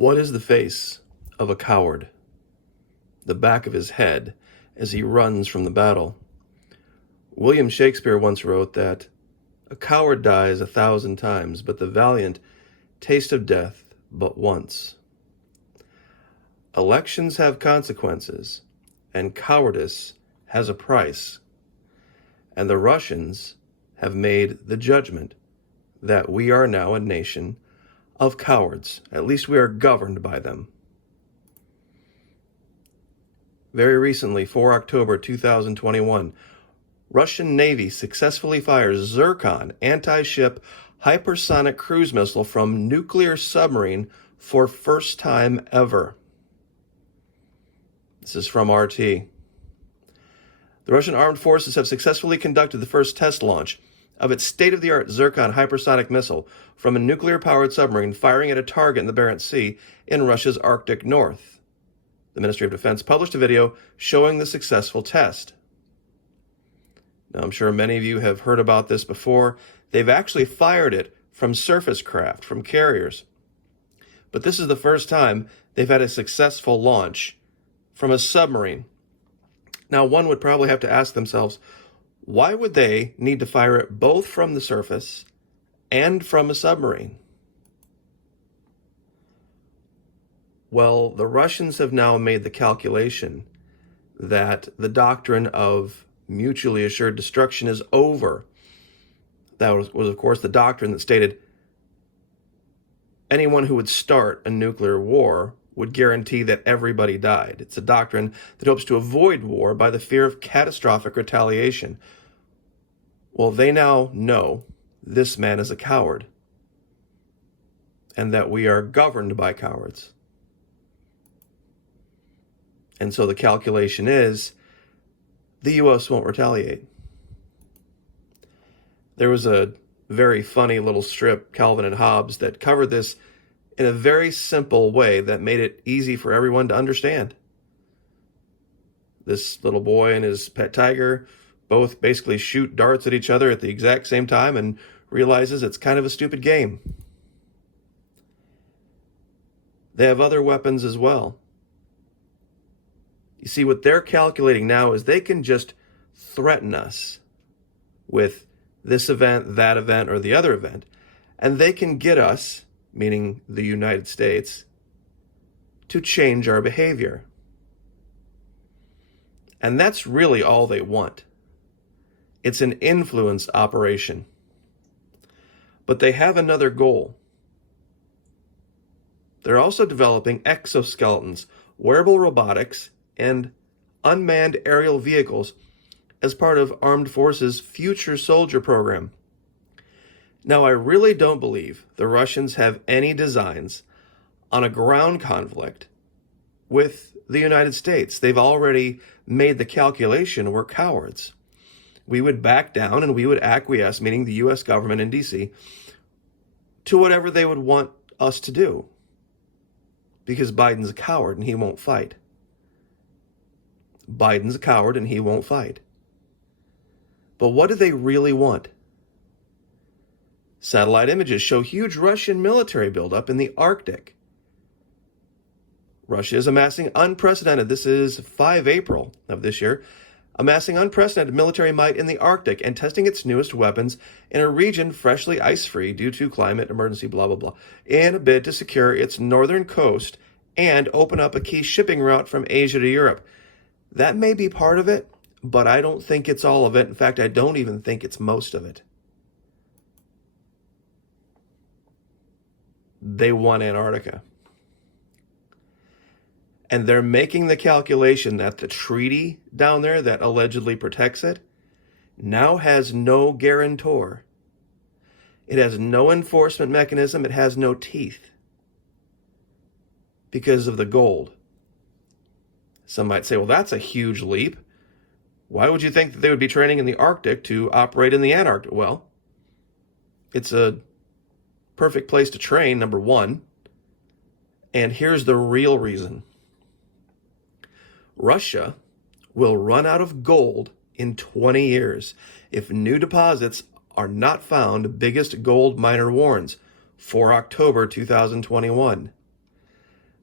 What is the face of a coward? The back of his head as he runs from the battle. William Shakespeare once wrote that a coward dies 1,000 times, but the valiant taste of death but once. Elections have consequences, and cowardice has a price. And the Russians have made the judgment that we are now a nation of cowards. At least we are governed by them. Very recently, 4 October 2021, Russian Navy successfully fires Zircon anti-ship hypersonic cruise missile from nuclear submarine for first time ever. This is from RT. The Russian armed forces have successfully conducted the first test launch of its state-of-the-art Zircon hypersonic missile from a nuclear-powered submarine firing at a target in the Barents Sea in Russia's Arctic North. The Ministry of Defense published a video showing the successful test. Now, I'm sure many of you have heard about this before. They've actually fired it from surface craft, from carriers. But this is the first time they've had a successful launch from a submarine. Now, one would probably have to ask themselves, why would they need to fire it both from the surface and from a submarine? Well, the Russians have now made the calculation that the doctrine of mutually assured destruction is over. That was, of course, the doctrine that stated anyone who would start a nuclear war would guarantee that everybody died. It's a doctrine that hopes to avoid war by the fear of catastrophic retaliation. Well, they now know this man is a coward and that we are governed by cowards. And so the calculation is the U.S. won't retaliate. There was a very funny little strip, Calvin and Hobbes, that covered this in a very simple way that made it easy for everyone to understand. This little boy and his pet tiger both basically shoot darts at each other at the exact same time and realizes it's kind of a stupid game. They have other weapons as well. You see, what they're calculating now is they can just threaten us with this event, that event, or the other event, and they can get us, meaning the United States, to change our behavior. And that's really all they want. It's an influence operation. But they have another goal. They're also developing exoskeletons, wearable robotics, and unmanned aerial vehicles as part of Armed Forces' Future Soldier program. Now, I really don't believe the Russians have any designs on a ground conflict with the United States. They've already made the calculation we're cowards. We would back down and we would acquiesce, meaning the U.S. government in D.C., to whatever they would want us to do. Because Biden's a coward and he won't fight. Biden's a coward and he won't fight. But what do they really want? Satellite images show huge Russian military buildup in the Arctic. Russia is amassing unprecedented, this is 5 April of this year, amassing unprecedented military might in the Arctic and testing its newest weapons in a region freshly ice-free due to climate emergency, blah, blah, blah, in a bid to secure its northern coast and open up a key shipping route from Asia to Europe. That may be part of it, but I don't think it's all of it. In fact, I don't even think it's most of it. They want Antarctica. And they're making the calculation that the treaty down there that allegedly protects it now has no guarantor. It has no enforcement mechanism. It has no teeth because of the gold. Some might say, well, that's a huge leap. Why would you think that they would be training in the Arctic to operate in the Antarctic? Well, it's a perfect place to train, number one. And here's the real reason. Russia will run out of gold in 20 years if new deposits are not found, biggest gold miner warns, 4 October 2021.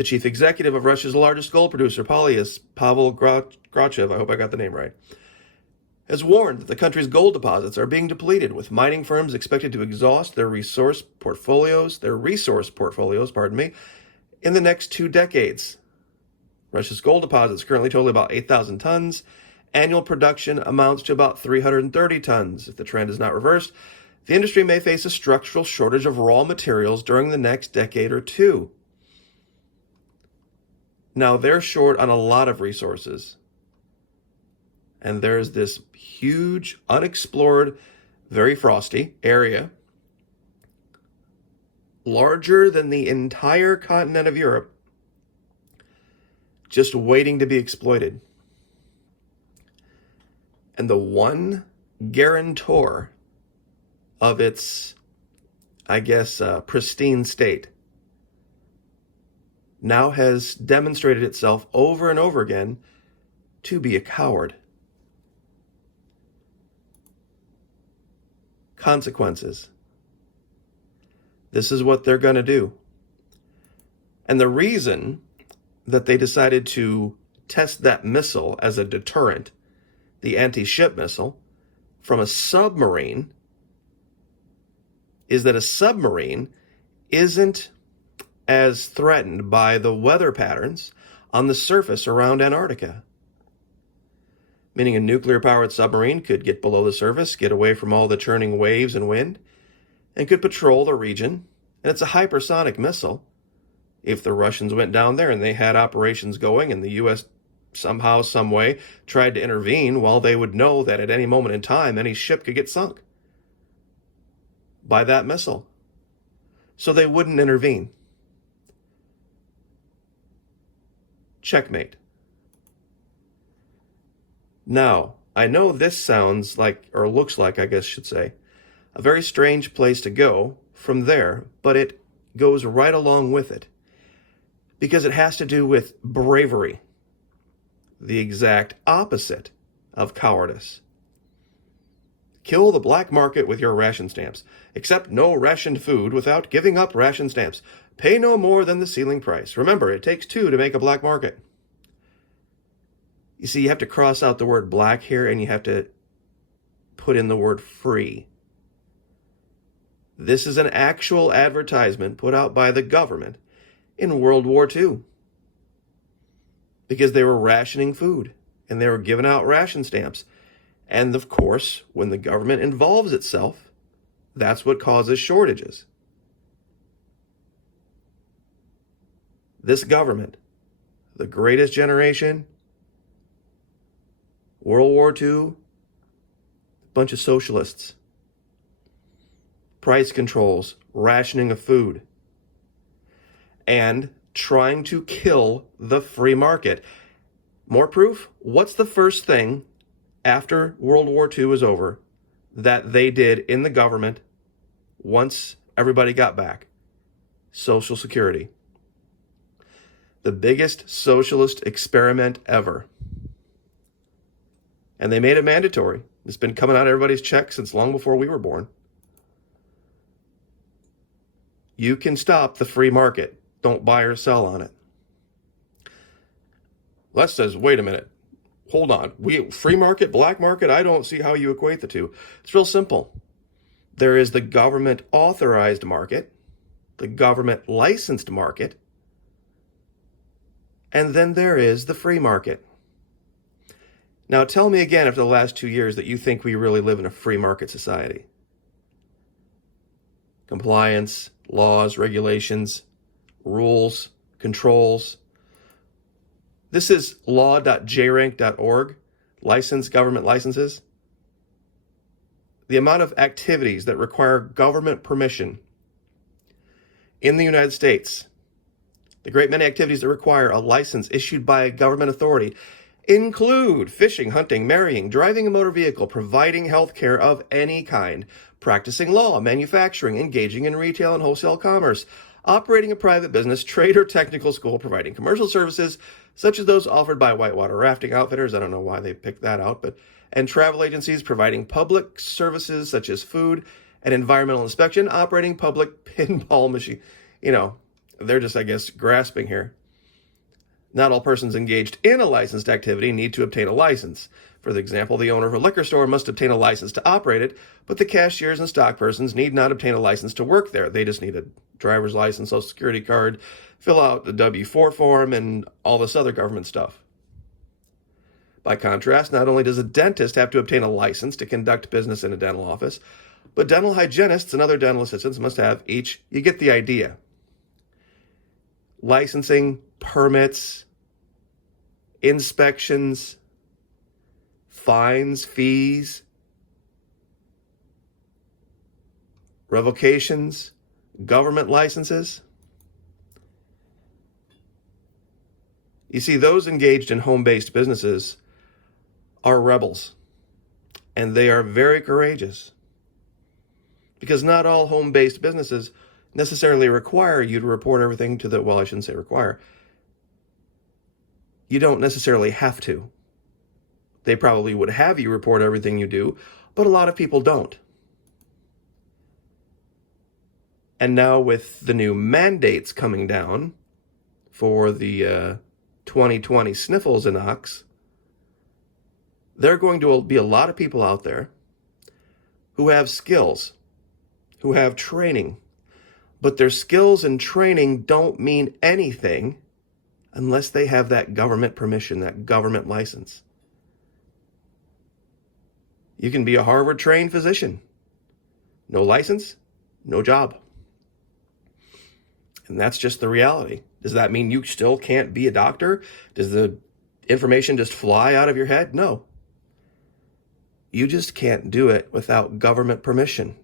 The chief executive of Russia's largest gold producer, Polyus, Pavel Grachev, I hope I got the name right, has warned that the country's gold deposits are being depleted, with mining firms expected to exhaust their resource portfolios, in the next 2 decades. Russia's gold deposits currently total about 8,000 tons. Annual production amounts to about 330 tons. If the trend is not reversed, the industry may face a structural shortage of raw materials during the next decade or two. Now, they're short on a lot of resources. And there's this huge, unexplored, very frosty area, larger than the entire continent of Europe, just waiting to be exploited. And the one guarantor of its, pristine state now has demonstrated itself over and over again to be a coward. Consequences. This is what they're going to do. And the reason that they decided to test that missile as a deterrent, the anti-ship missile, from a submarine, is that a submarine isn't as threatened by the weather patterns on the surface around Antarctica. Meaning a nuclear-powered submarine could get below the surface, get away from all the churning waves and wind, and could patrol the region. And it's a hypersonic missile. If the Russians went down there and they had operations going and the U.S. somehow, some way, tried to intervene, well, they would know that at any moment in time, any ship could get sunk by that missile. So they wouldn't intervene. Checkmate. Now, I know this sounds like, or looks like, I should say, a very strange place to go from there, but it goes right along with it because it has to do with bravery, the exact opposite of cowardice. Kill the black market with your ration stamps. Accept no rationed food without giving up ration stamps. Pay no more than the ceiling price. Remember, it takes 2 to make a black market. You see, you have to cross out the word black here, and you have to put in the word free. This is an actual advertisement put out by the government in World War II because they were rationing food, and they were giving out ration stamps. And of course, when the government involves itself, that's what causes shortages. This government, the greatest generation, World War II, bunch of socialists, price controls, rationing of food, and trying to kill the free market. More proof? What's the first thing after World War II was over that they did in the government once everybody got back? Social Security. The biggest socialist experiment ever. And they made it mandatory. It's been coming out of everybody's check since long before we were born. You can stop the free market. Don't buy or sell on it. Les says, wait a minute. Hold on. Free market, black market, I don't see how you equate the two. It's real simple. There is the government authorized market, the government licensed market, and then there is the free market. Now tell me again after the last 2 years that you think we really live in a free market society. Compliance, laws, regulations, rules, controls. This is law.jrank.org, licensed government licenses. The amount of activities that require government permission in the United States, the great many activities that require a license issued by a government authority, include fishing, hunting, marrying, driving a motor vehicle, providing health care of any kind, practicing law, manufacturing, engaging in retail and wholesale commerce, operating a private business, trade or technical school, providing commercial services such as those offered by whitewater rafting outfitters. I don't know why they picked that out, and travel agencies providing public services such as food and environmental inspection, operating public pinball machine. They're just, grasping here. Not all persons engaged in a licensed activity need to obtain a license. For example, the owner of a liquor store must obtain a license to operate it, but the cashiers and stock persons need not obtain a license to work there. They just need a driver's license, social security card, fill out the W-4 form, and all this other government stuff. By contrast, not only does a dentist have to obtain a license to conduct business in a dental office, but dental hygienists and other dental assistants must have each. You get the idea. Licensing, permits, inspections, fines, fees, revocations, government licenses. You see, those engaged in home-based businesses are rebels, and they are very courageous, because not all home-based businesses necessarily require you to report everything to the, well, I shouldn't say require. You don't necessarily have to. They probably would have you report everything you do, but a lot of people don't. And now with the new mandates coming down for the 2020 sniffles and knocks, there are going to be a lot of people out there who have skills, who have training, but their skills and training don't mean anything unless they have that government permission, that government license. You can be a Harvard-trained physician. No license, no job. And that's just the reality. Does that mean you still can't be a doctor? Does the information just fly out of your head? No. You just can't do it without government permission.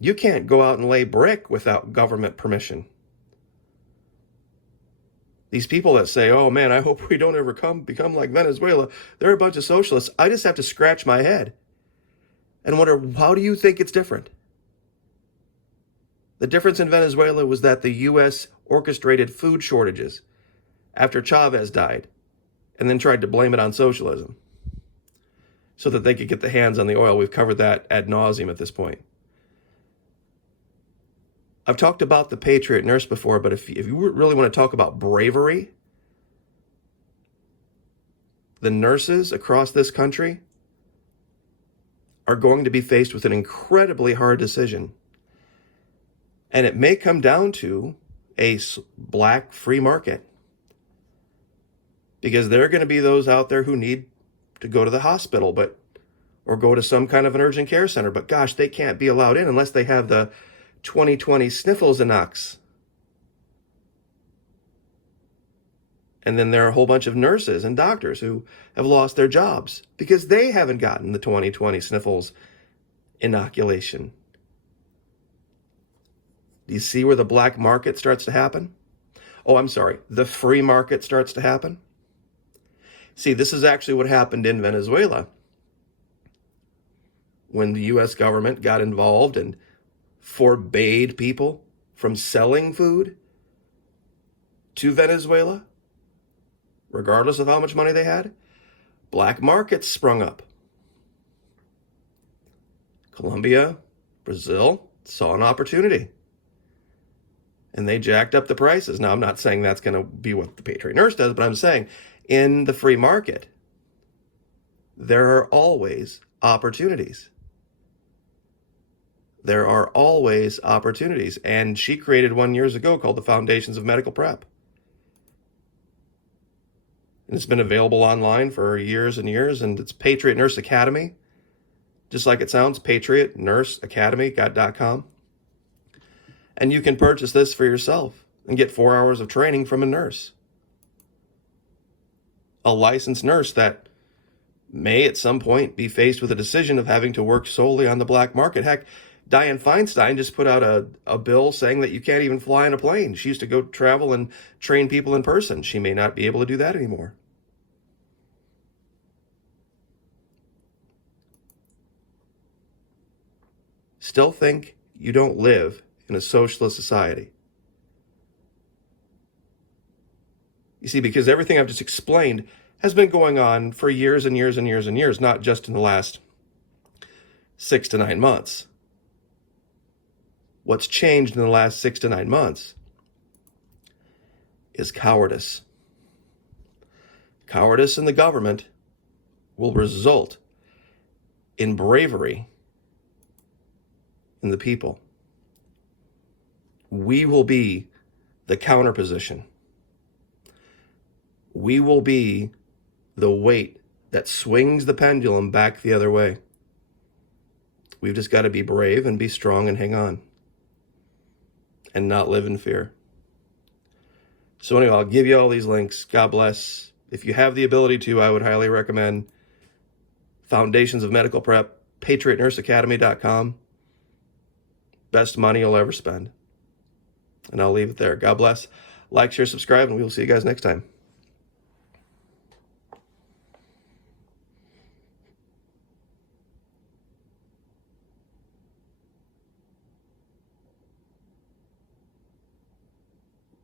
You can't go out and lay brick without government permission. These people that say, oh man, I hope we don't ever become like Venezuela, they're a bunch of socialists. I just have to scratch my head and wonder, how do you think it's different? The difference in Venezuela was that the U.S. orchestrated food shortages after Chavez died and then tried to blame it on socialism so that they could get the hands on the oil. We've covered that ad nauseum at this point. I've talked about the Patriot nurse before, but if you really want to talk about bravery, the nurses across this country are going to be faced with an incredibly hard decision. And it may come down to a black free market, because there are going to be those out there who need to go to the hospital, or go to some kind of an urgent care center, but gosh, they can't be allowed in unless they have the 2020 sniffles and knocks. And then there are a whole bunch of nurses and doctors who have lost their jobs because they haven't gotten the 2020 sniffles inoculation. Do you see where the black market starts to happen? Oh, I'm sorry, the free market starts to happen? See, this is actually what happened in Venezuela when the U.S. government got involved and forbade people from selling food to Venezuela, regardless of how much money they had. Black markets sprung up. Colombia, Brazil saw an opportunity, and they jacked up the prices. Now, I'm not saying that's going to be what the Patriot Nurse does, but I'm saying in the free market, there are always opportunities. There are always opportunities. And she created one years ago called the Foundations of Medical Prep. And it's been available online for years and years. And it's Patriot Nurse Academy. Just like it sounds, patriotnurseacademy.com. And you can purchase this for yourself and get 4 hours of training from a nurse. A licensed nurse that may at some point be faced with a decision of having to work solely on the black market. Heck, Dianne Feinstein just put out a bill saying that you can't even fly on a plane. She used to go travel and train people in person. She may not be able to do that anymore. Still think you don't live in a socialist society. You see, because everything I've just explained has been going on for years and years and years and years, not just in the last 6 to 9 months. What's changed in the last 6 to 9 months is cowardice. Cowardice in the government will result in bravery in the people. We will be the counterposition. We will be the weight that swings the pendulum back the other way. We've just got to be brave and be strong and hang on and not live in fear. So anyway, I'll give you all these links. God bless. If you have the ability to, I would highly recommend Foundations of Medical Prep, PatriotNurseAcademy.com. Best money you'll ever spend. And I'll leave it there. God bless. Like, share, subscribe, and we will see you guys next time.